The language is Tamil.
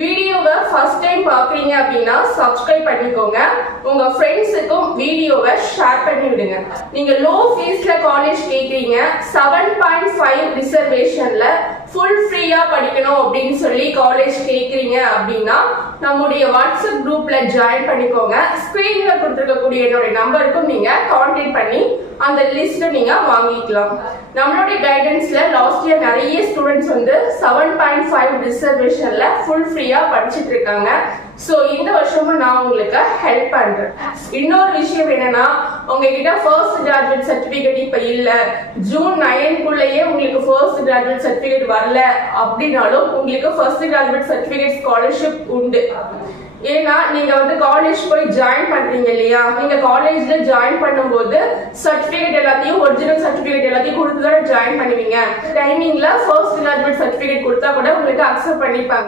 வீடியோவை ஃபர்ஸ்ட் டைம் பார்க்குறீங்க அப்படின்னா சப்ஸ்கிரைப் பண்ணிக்கோங்க. உங்க ஃப்ரெண்ட்ஸுக்கும் வீடியோவை ஷேர் பண்ணி விடுங்க. நீங்க லோ ஃபீஸ்ல காலேஜ் கேட்குறீங்க, 7.5 ரிசர்வேஷன்ல ஃபுல் ஃப்ரீயா படிக்கணும் அப்படின்னு சொல்லி காலேஜ் கேட்குறீங்க அப்படின்னா நம்முடைய வாட்ஸ்அப் குரூப்ல ஜாயின் பண்ணிக்கோங்க. ஸ்கிரீன்ல கொடுத்துருக்கக்கூடிய என்னுடைய நம்பருக்கும் நீங்க கான்டாக்ட் பண்ணி அந்த லிஸ்ட் நீங்க வாங்கிக்கலாம். நம்மளுடைய கைடன்ஸ்ல லாஸ்ட் இயர் நிறைய ஸ்டூடெண்ட்ஸ் வந்து 7.5 ரிசர்வேஷன்ல ஃபுல் ஃப்ரீயா படிச்சுட்டு இருக்காங்க. சோ இந்த வருஷமும் நான் உங்களுக்கு ஹெல்ப் பண்றேன். இன்னொரு விஷயம் என்னன்னா, உங்ககிட்ட ஃபர்ஸ்ட் கிராஜுவேட் சர்டிபிகேட் இப்ப இல்ல, ஜூன் 9க்குள்ளேயே உங்களுக்கு ஃபர்ஸ்ட் கிராஜுவேட் சர்டிபிகேட் வரல அப்படின்னாலும் உங்களுக்கு ஃபர்ஸ்ட் கிராஜுவேட் சர்டிபிகேட் ஸ்காலர்ஷிப் உண்டு. ஏன்னா நீங்க வந்து காலேஜ் போய் ஜாயின் பண்றீங்க இல்லையா, நீங்க காலேஜ்ல ஜாயின் பண்ணும்போது சர்டிபிகேட் எல்லாத்தையும் ஒரிஜினல் சர்டிபிகேட் எல்லாத்தையும் கொடுத்து தான் ஜாயின் பண்ணுவீங்க. டைமிங்ல ஃபர்ஸ்ட் கிராஜுவேட் சர்டிபிகேட் கொடுத்தா கூட உங்களுக்கு அக்செப்ட் பண்ணிப்பாங்க.